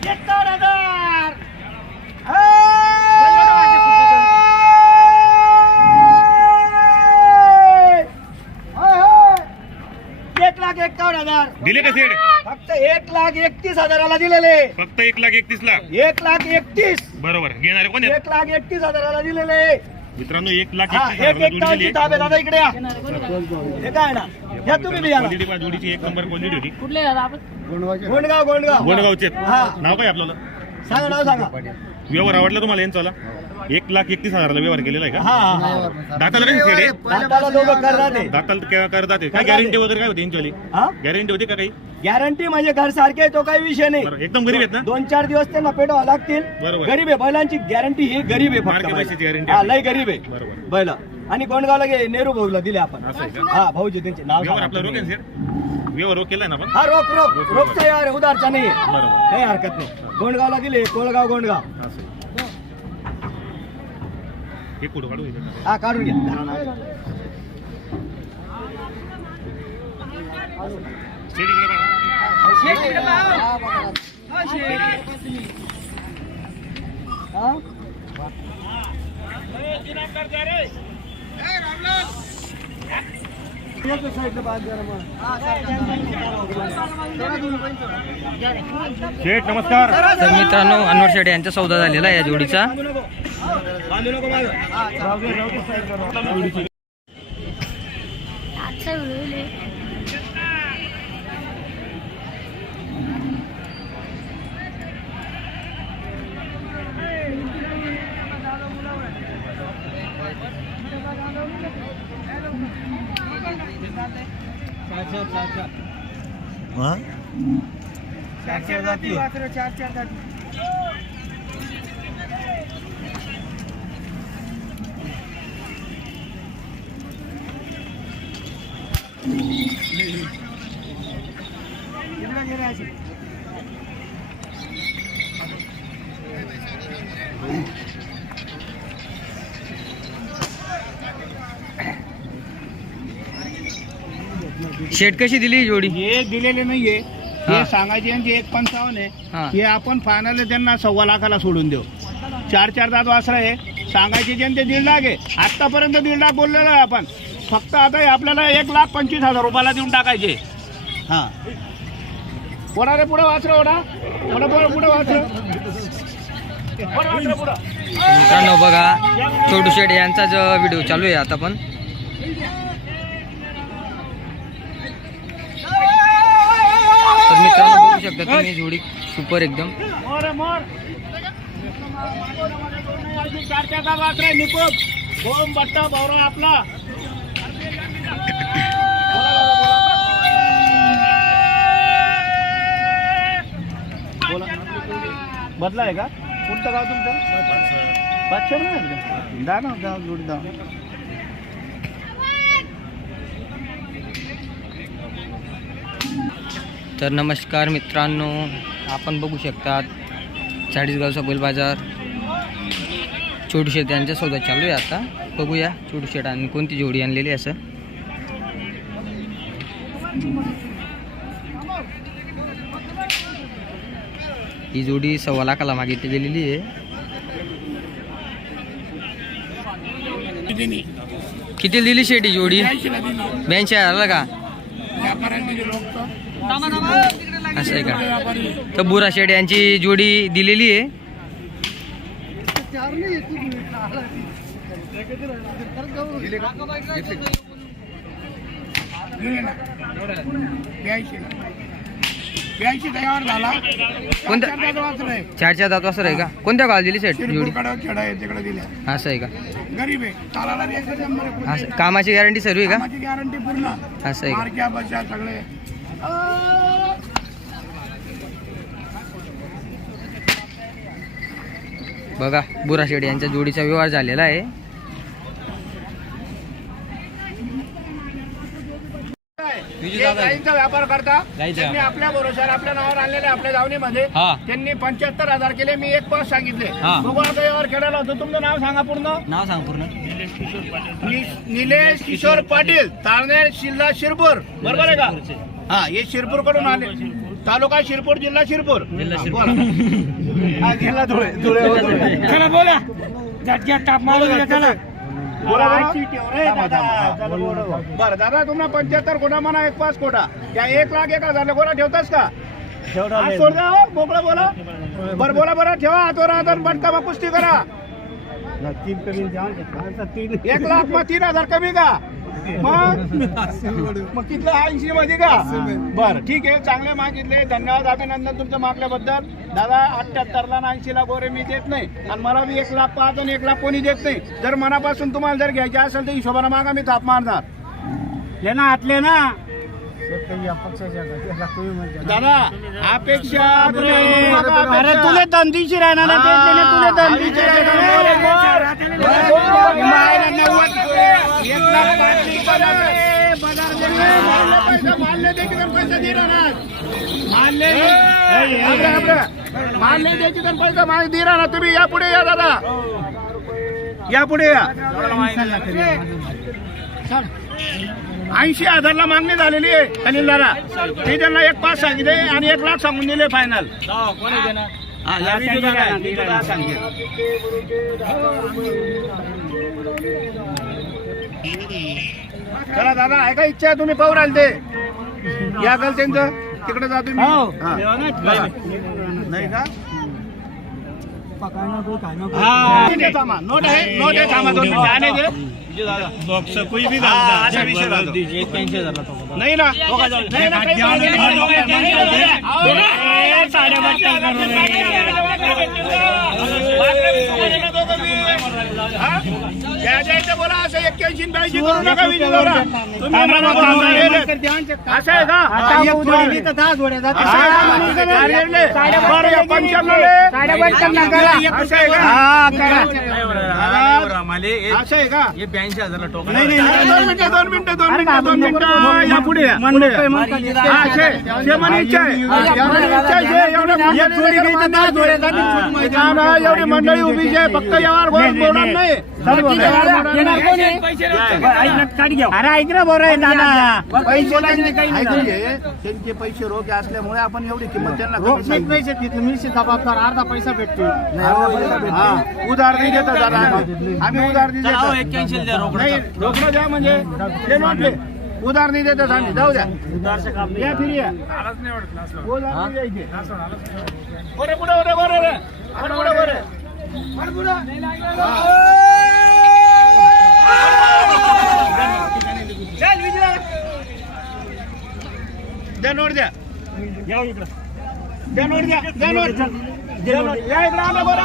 51,000 1,51,000 दिले का सेड? फक्त 1,31,000 दिलेले. फक्त 1,31,00,000. 1,31,000 बरोबर. घेणारे कोण आहेत? 1,31,000 दिलेले. मित्रांनो एक 1,31,000 ताबे दादा इकडे या. हे काय ना या तुम्ही बी या ना. जोडीची एक नंबर क्वालिटी होती. कुठले दादा आपण? गोंडगाव गोंडगावचे हा. नाव काय आपल्याला? सांगा नाव सांगा. व्यवहार आवडला तुम्हाला यांचा? 1,31,000 व्यवहार केलेला आहे हा का? हा दाताला काही सेड आहे? दाताला दोघं करतात ते. दाताला करतात ते. काय गॅरंटी वगैरे काय होती यांची? हा गॅरंटी होती का काही? गॅरंटी म्हणजे घर सारखे तो काही विषय नाही. बरं, एकदम गरीब आहेत ना? 2-4 दिवस त्यांना पेटवावं लागतील. बरोबर. गरीब आहे बैलांची गॅरंटी ही गरीब आहे मार्के फक्त पैशाची बैल. guarantee हा आहे. लय गरीब आहे बरोबर. बैल. आणि गोंडगावला नेहरू भाऊला दिले आपण. असं आहे का? हा भाऊजी त्यांचे नाव व्यवहार सांगा आपला रोक आहे तुम्ही. सेड? व्यवहार रोक केलाय ना आपण? हा रोख रोख रोखचा यार उधारचा नाही आहे. बरोबर. काही हरकत नाही. गोंडगावला दिले कोळगाव गोंडगाव. असं आहे. हे पुढं काढू इकडं. हा काढून घ्या. सेड इकडे बघा. हा? शेठ नमस्कार. तर मित्रांनो अनवर शेठ यांचा सौदा झालेला आहे या जोडीचा. बांधू नको मागं. शेठ कशी दिली ही जोडी? हे दिलेले नाहीये. हा. हे सांगायचे यांचे 1,55 आहे. हा. हे आपण फायनल त्यांना 1.25 लाखाला सोडून देऊ. 4 दात वासरा आहे. सांगायचे ज्यांचे 1.5 लाख आहे. आतापर्यंत 1.5 लाख बोललेलो आहे आपण. फक्त आता हे आपल्याला 1,25,000 रुपयाला देऊन टाकायचे. हा ओढा रे पुढे वासरा ओढा. पुढे वासरा. मित्रांनो बघा छोटू शेठ यांचाच व्हिडिओ चालू आहे आता पण. तर मित्रांनो बघू शकता तुम्ही जोडी सुपर एकदम. मोर 4 दात वासरा आहे. निकोप बोम बट्टा भवरा आपला. बदला आहे का? कोणतं गाव तुमचं? पाचशेर नाही दा ना गाव जोडी दा. तर नमस्कार मित्रांनो, आपण बघू शकतात चाळीसगावचा बैल बाजार. छोटू शेठ यांचा सौदा चालू आहे आता. बघूया छोटू शेठ आणि कोणती जोडी आणलेली असं. ही जोडी 1.25 लाखाला मागितली गेलेली आहे. किती दिली शेठ ही जोडी? 82,000 का? असं आहे का? तर बुरा शेठ यांची जोडी दिलेली आहे. कोणत्या 4 दात वासर आहे का? कोणत्या गावाला दिली सेट जोडी? असं आहे का? गरीब आहे. चालायला बी एकच नंबर आहे. असं कामाची गॅरंटी सर्व आहे का? कामाची गॅरंटी पूर्ण. असं आहे का? मार्क्या बशा सगळे. बघा बुरा शेठ यांच्या जोडीचा व्यवहार झालेला आहे. जे गाईंचा व्यापार करता त्यांनी आपल्या भरोशावर आपल्या नावावर आणलेले आपल्या दावणीमध्ये त्यांनी 75,000 केले. मी 1,5 सांगितले. बघू आता व्यवहार केलेला होतो. तुमचं नाव सांगा पूर्ण. नाव सांग पूर्ण. निलेश किशोर पाटील, तारनेर, शिल्ला, शिरपूर. बरोबर आहे का? हा हे शिरपूर कडून आले. तालुका शिरपूर, जिल्हा शिरपूर. बोला. हा, जिल्हा धुळे. धुळे. चला बोला झटक्यात टाप मारू द्या चला. बोला. बरं दादा, तुम्हाला 75 कोटा म्हणा, 1.5 कोटा. त्या 1,01,000 कोटा ठेवतास का? हात सोड द्या, हो, मोकळं बोला. बरं बोला, बरं ठेवा हातवर हात आणि बटका मग कुस्ती करा. 1,00,000 मग 3,000 कमी का? मग किती 80 मध्ये का? बरं ठीक आहे, चांगले मागितले, धन्यवाद, अभिनंदन तुमचं मागल्याबद्दल. दादा 78ला 80ला गोरे मी देत नाही आणि मला बी 1,05,000 आणि 1,00,000 कोणी देत नाही. जर मनापासून तुम्हाला जर घ्यायचे असेल तर हिशोबाने मागा, मी थाप मारणार. लेना हातले ना दादा अपेक्षा अरे तुले धंदीशी राहणार ना तुले धंदीशी मानले द्यायची तर पैसा दे राहणार. मानले द्यायची तर पैसा मागे दे राहणार. तुम्ही या पुढे या दादा, या पुढे या. 80,000ला मागणी झालेली आहे खलील दादा. मी त्यांना 1,5 सांगितले आणि 1,00,000 सांगून दिले फायनल. चला दादा, आहे का इच्छा तुम्ही पाहू राहिले ते या गल त्यांचं तिकडे जा तुम्ही. नाही का? नोट आहे, नोट आहे, थांबा 2 मिनिटं. आणे दे बॉक्स कोई भी असा विषय राहतो. नाही ना, नाही ना, बोला असं 81-82 करू नका. असं आहे का? 55 असं आहे का? 82,000 टोकन. नाही 2 मिनिटं या पुढे या. एवढी मंडळी उभी आहे, फक्त यावर बोलणार नाही. अरे ऐक ना बरं त्यांचे पैसे रोखे असल्यामुळे आपण एवढी किंमत त्यांना पैसे मी जबाबदार अर्धा पैसा भेटतो. उधार नाही देतो दादा, आम्ही उधार नाही देतो. 81 द्या नाही रोकडं द्या म्हणजे ते नोटले उधार नाही देतात आम्ही. जाऊ द्या, या फिर या. उधार नाही द्यायचे. पुढे पुढे पुढे बरं पुढे बरं द्या नोट द्या. द्या नोट द्या. द्या नोट. या इकडे आलं बरं.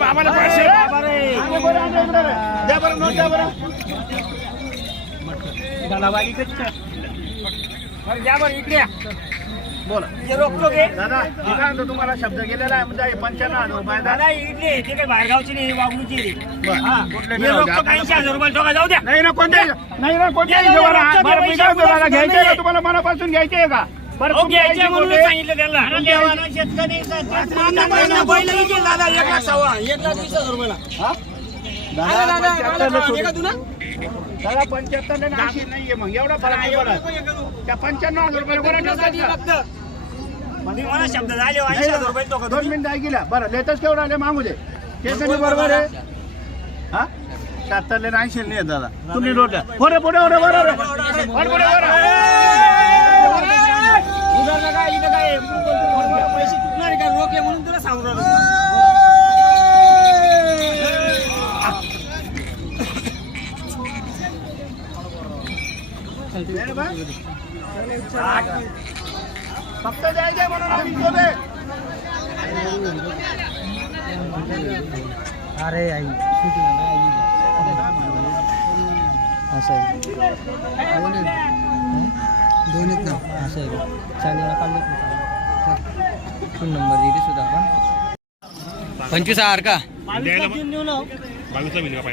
बाबाला पैसे द्या बरं. नोट द्या बरं. द्या बरं इकडे बोला. रोखतो घे दादा मी काय म्हणतो, तुम्हाला शब्द गेलेला आहे म्हणजे 95,000 रुपये. दादा इडली ते काही बाहेरगावची नाही, वागणूची नाही. कुठले हे रोखतो 80,000 रुपये ठोका जाऊ द्या. नाही ना कोणत्या नाही ना कोणत्या हिशोबाने. बरं मी काय म्हणतो, दादा घ्यायचे आहे का तुम्हाला? मनापासून घ्यायचे आहे का? बरं तुम्ही घ्यायचे म्हणून घ्यायचे सांगितलं त्यांना. शेतकरी बैल विकेल दादा 1,20,000 रुपयाला. दादा 75 आणि 80 नाहीये, मग एवढा फरक नाही पडत. त्या 95,000 रुपये बरं ठेवतात. मला शब्द झाले 80,000 रुपये ठोका. 2 मिनिटं ऐकला. बरं लेटेस्ट केवढं आले मागू दे. स्टेशनची बरोबर आहे. हा 77 आणि 80 नाही दादा. तुम्ही नोट द्या. पुढे पुढे पुढे बरोबर पैसे कुठणार का रोखे म्हणून तुला सांगू राहिलो. फक्त द्यायचे म्हणून आम्ही शोधे. अरे आई असं आहे दोन्हीत ना असं आहे चालेल ना. काढले फोन नंबर दिली सुद्धा आपण 25,000 का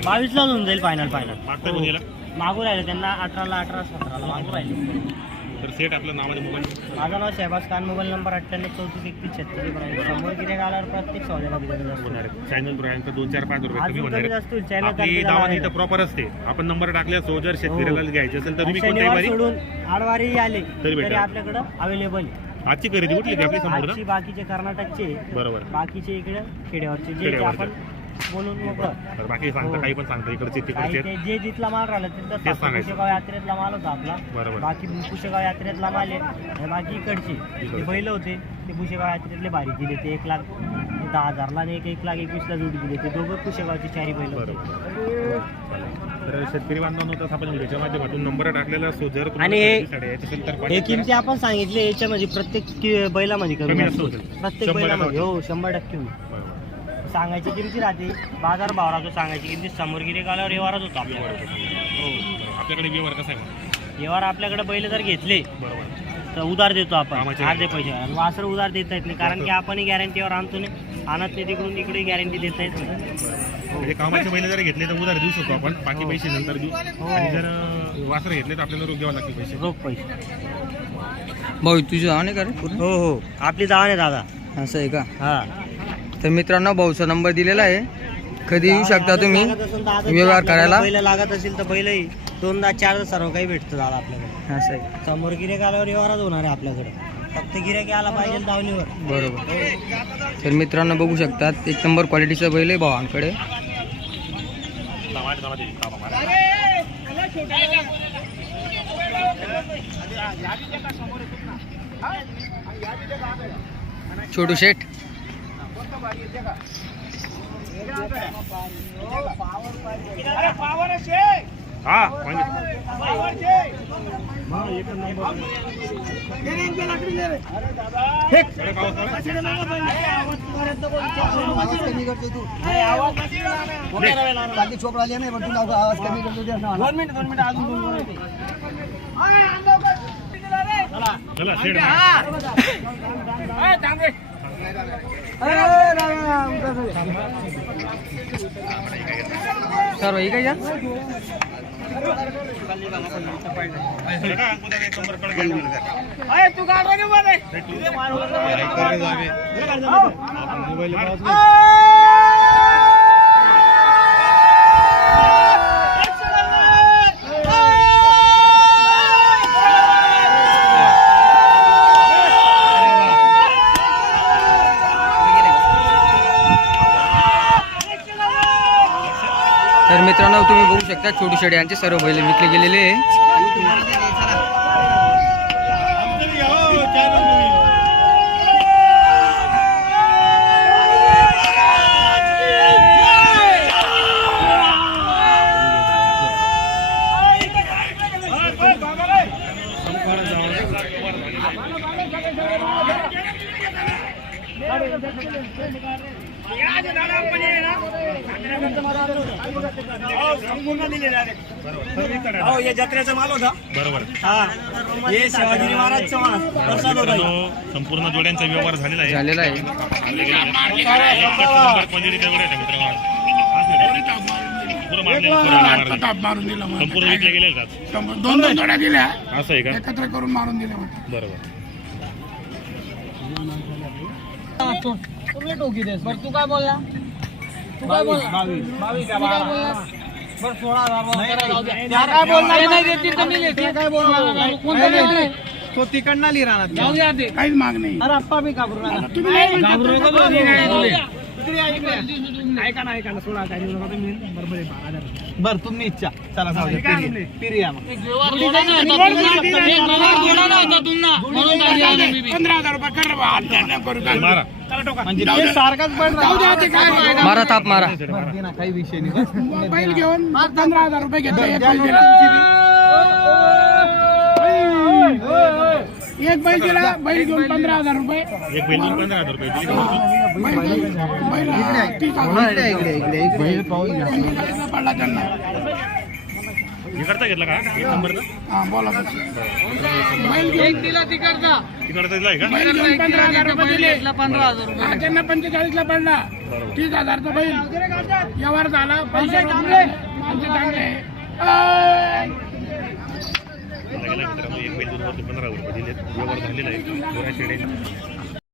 22 ला होऊन जाईल फायनल. मागता कोणी मागू राहिले त्यांना 18ला 17ला मागू राहिले. तर सेट आपलं नावाने मोबाईल माझं नाव शहबाज खान, मोबाईल नंबर 98343136. समोर गिरे आल्यावर प्रत्येक सौद्याला दिलेलं असतं. होणार आहे. चॅनल रुपयांचा 2 4 5 रुपये अजून कमी होणार कमी आहे. जास्त होईल. चॅनल आपली तर्फे दावा जाणार इथं प्रॉपर असते. आपण नंबर टाकल्यासो जर शेतकऱ्याला घ्यायचे असेल तर तुम्ही कोणत्याही शनिवार वारी सोडून आडवारी आले तरी तरी भेटेल. आपल्याकडं अवेलेबल. आजची खरेदी कुठली ती आपली संपूर्ण आजची बाकीचे कर्नाटकचे, बरोबर. बाकीचे इकडे खेड्यावरचे जे खेड्यावरचे. आपण बोलून मोकळं. तर बाकी सांगता काही पण सांगता इकडचे काही तिकडचे ते जे जिथला माल राहिला तिथला तेच सांगायचं. पुशेगाव यात्रेतला माल होता आपला. बरोबर. बाकी पुशेगाव यात्रेतला माल आहे आणि बाकी इकडचे ते बैल होते ते पुशेगाव यात्रेतले भारी दिले. ते 1,10,000 आणि 1,21,000 जोडी दिले. ते दोघं पुशेगावचे चारी बैल होते. बरोबर. तर शेतकरी बांधवांनो तसं आपण व्हिडिओच्या माध्यमातून नंबर टाकलेला असतो. जर तुम्हाला आणि हे- खरेदीसाठी यायचं असेल तर हे contact किमती आपण सांगितले याच्यामध्ये प्रत्येक बैलामध्ये कमी कमी जास्त असतो. होतील. प्रत्येक 100% बैलामध्ये हो 100% होईल. करा. बरोबर. सांगायची किमती राहते बाजार भाव राहतो. सांगायची किमती समोर गिरे आल्यावर व्यवहारच होतो आपल्याकडे. हो आपल्याकडे व्यवहार कसा आहे? व्यवहार आपल्याकडे बैल जर घेतले बरोबर. तर उधार देतो आपण कामाचे अर्धे पैसे. आणि वासर उधार देता येत नाही कारण की आपणही गॅरंटीवर आणतो नाही, आणत नाही तिकडून इकडे गॅरंटी देता येत नाही. म्हणजे कामाचे महिने जर घेतले तर उधार देऊ शकतो आपण. बाकी पैसे नंतर देऊ. आणि जर वासर घेतले तर आपल्याला रोख द्यावा लागतील पैसे. रोख पैसे. भाऊ तुझं नाव नाही का रे पूर्ण? हो हो आपली जाण आहे दादा. असं आहे का? हा तर मित्रांनो भाऊचा नंबर दिलेला आहे. कधी येऊ शकता तुम्ही व्यवहार करायला. बैल लागत असेल तर बैलही 2दा 4दा सर्व काही भेटतं दादा आपल्याकडे. असं आहे. समोर गिरेक आल्यावर व्यवहारच होणार आहे आपल्याकडे. फक्त गिरेक आला पाहिजे दावणीवर. बरोबर. तर मित्रांनो बघू शकतात 1 नंबर क्वालिटीचा बैल आहे भावांकडे. छोटू शेठ हा चला शेड सर भाई काय तर मित्रांनो तुम्ही बघू शकता छोटू शेड यांचे सर्व बैल विकले गेलेले आहे. जत्रेचा माल होता. बरोबर. हा हे शिवाजी महाराजचा माल प्रसाद होता. मित्रांनो, संपूर्ण जोड्यांचा व्यवहार झालेला आहे. झालेला आहे. संपूर्ण विकले गेले का? 2 जोड्या दिल्या असं आहे का? एकत्र करून मारून दिल्या. बरोबर. तू काय बोलला? तू काय बोलला? 22 काय बोलला? तो तिकडनं आली राहणार. काहीच माग नाही. अरे आप्पा मी घाबरू नका. तुम्ही नाही म्हणता. ऐका ना सोडा काय बरोबर आहे. 12,000 बरं तुम्ही इच्छा चला जाऊ पिरिया मग 15,000 रुपये कर बा. हात नाही करू का? मारा. म्हणजे ते सारखाच पण जाऊ द्या ते काय. मारा ताप मारा. ना काही विषय नाही. बैल घेऊन 15,000 रुपये घेतले. एक बैल दिला. बैल घेऊन 15,000 रुपये. एक बैल 15,000 रुपये दिले. पडला त्यांना. इकडचा घेतला का? एक नंबरचा? हा बोला तसं. बैल घेऊन तिकडचा दिलाय का? बैल घेऊन 15,000 रुपये दिले. हा, त्यांना 45ला पडला. 30,000चा बैल व्यवहार झाला. पैसे माणसं चांगले. सांगितला गेला मित्रांनो. एक बैल दूध 15,000 रुपये दिले. व्यवहार झालेला आहे. गोऱ्या शेडे